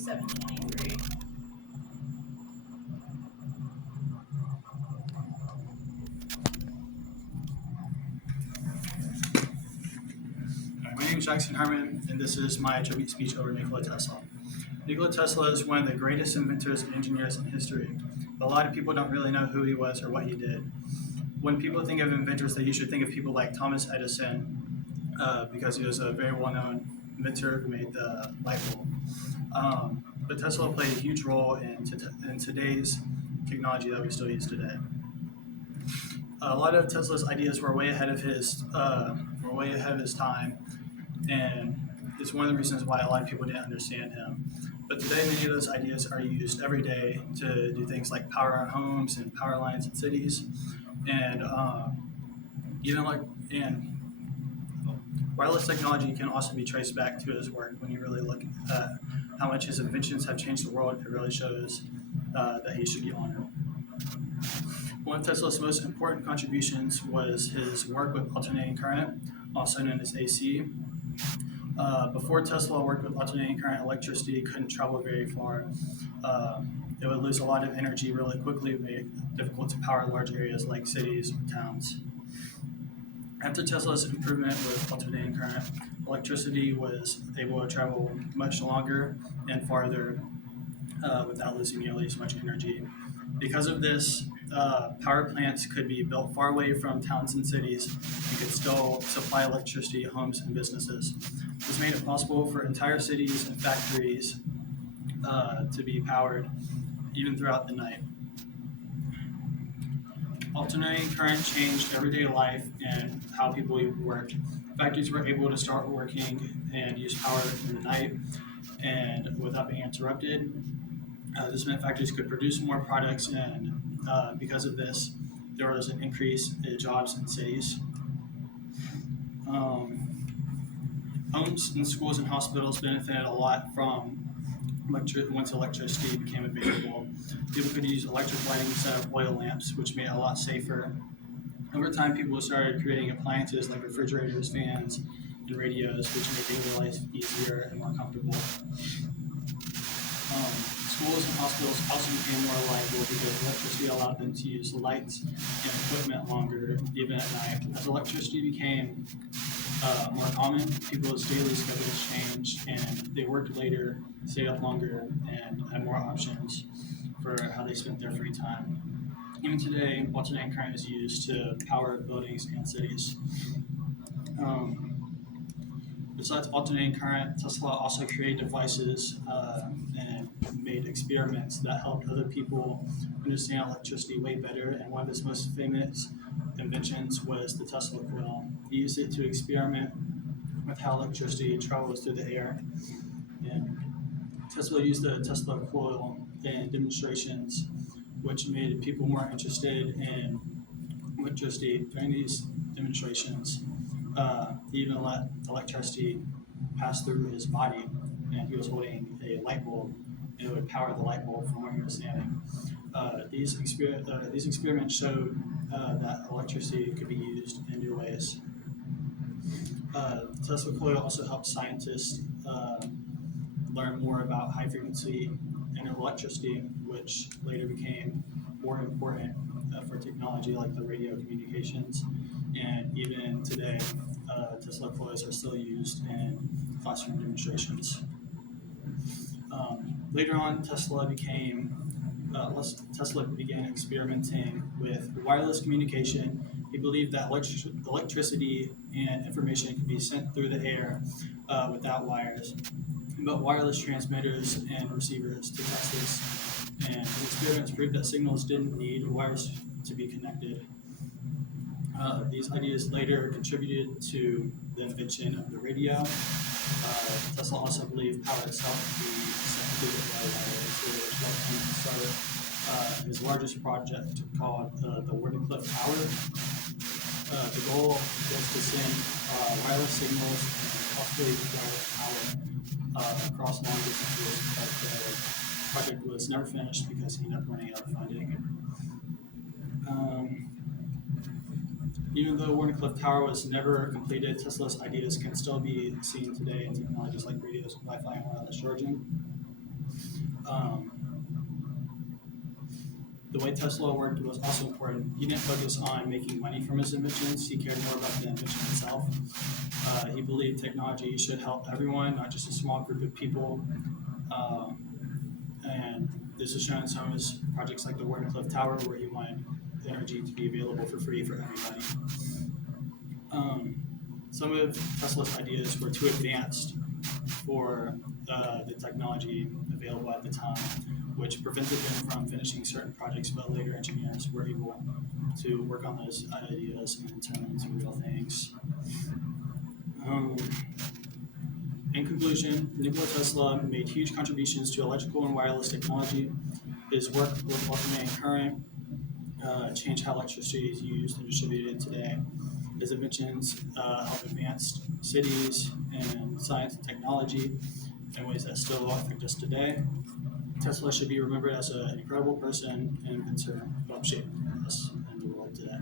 723. My name is Jackson Herman, and this is my tribute speech over Nikola Tesla. Nikola Tesla is one of the greatest inventors and engineers in history, but a lot of people don't really know who he was or what he did. When people think of inventors, they usually think of people like Thomas Edison, because he was a very well-known inventor who made the light bulb. But Tesla played a huge role in today's technology that we still use today. A lot of Tesla's ideas were way ahead of his time, and it's one of the reasons why a lot of people didn't understand him. But today, many of those ideas are used every day to do things like power our homes and power lines in cities, and and wireless technology can also be traced back to his work. When you really look at how much his inventions have changed the world, it really shows that he should be honored. One of Tesla's most important contributions was his work with alternating current, also known as AC. Before Tesla worked with alternating current, electricity couldn't travel very far. It would lose a lot of energy really quickly, and make it difficult to power large areas like cities or towns. After Tesla's improvement with alternating current, electricity was able to travel much longer and farther without losing nearly as much energy. Because of this, power plants could be built far away from towns and cities and could still supply electricity to homes and businesses. This made it possible for entire cities and factories to be powered even throughout the night. Alternating current changed everyday life and how people work. Factories were able to start working and use power in the night and without being interrupted. This meant factories could produce more products, and because of this, there was an increase in jobs in cities. Homes and schools and hospitals benefited a lot from once electricity became available. People could use electric lighting instead of oil lamps, which made it a lot safer. Over time, people started creating appliances like refrigerators, fans, and radios, which made daily life easier and more comfortable. Schools and hospitals also became more reliable because electricity allowed them to use lights and equipment longer, even at night. As electricity became more common, people's daily schedules changed, and they worked later, stayed up longer, and had more options for how they spent their free time. Even today, alternating current is used to power buildings and cities. Besides alternating current, Tesla also created devices and made experiments that helped other people understand electricity way better. And one of his most famous inventions was the Tesla coil. He used it to experiment with how electricity travels through the air. And Tesla used the Tesla coil in demonstrations, which made people more interested in electricity. During these demonstrations, he even let electricity pass through his body, and he was holding a light bulb, and it would power the light bulb from where he was standing. These experiments showed that electricity could be used in new ways. Tesla coil also helped scientists learn more about high frequency and electricity, which later became more important for technology like the radio communications. And even today, Tesla coils are still used in classroom demonstrations. Later on, Tesla began experimenting with wireless communication. He believed that electricity and information could be sent through the air without wires. He built wireless transmitters and receivers to test this, and his experiments proved that signals didn't need wires to be connected. These ideas later contributed to the invention of the radio. Tesla also believed power itself could be sent through the wires, which led him to start his largest project called the Wardenclyffe Tower. The goal was to send wireless signals and costly wireless power across long distances, but the project was never finished because he ended up running out of funding. Even though Wardenclyffe Tower was never completed, Tesla's ideas can still be seen today in technologies like radios, Wi-Fi, and wireless charging. Um, the way Tesla worked was also important. He didn't focus on making money from his inventions. He cared more about the invention itself. He believed technology should help everyone, not just a small group of people. Um, and this is shown in some of his projects like the Wardenclyffe Tower, where he wanted energy to be available for free for everybody. Some of Tesla's ideas were too advanced for the technology available at the time, which prevented him from finishing certain projects, but later engineers were able to work on those ideas and turn them into real things. In conclusion, Nikola Tesla made huge contributions to electrical and wireless technology. His work with alternating current changed how electricity is used and distributed today. His inventions help advance cities and science and technology in ways that still affect us today. Tesla should be remembered as an incredible person and inventor who helped shape us and the world today.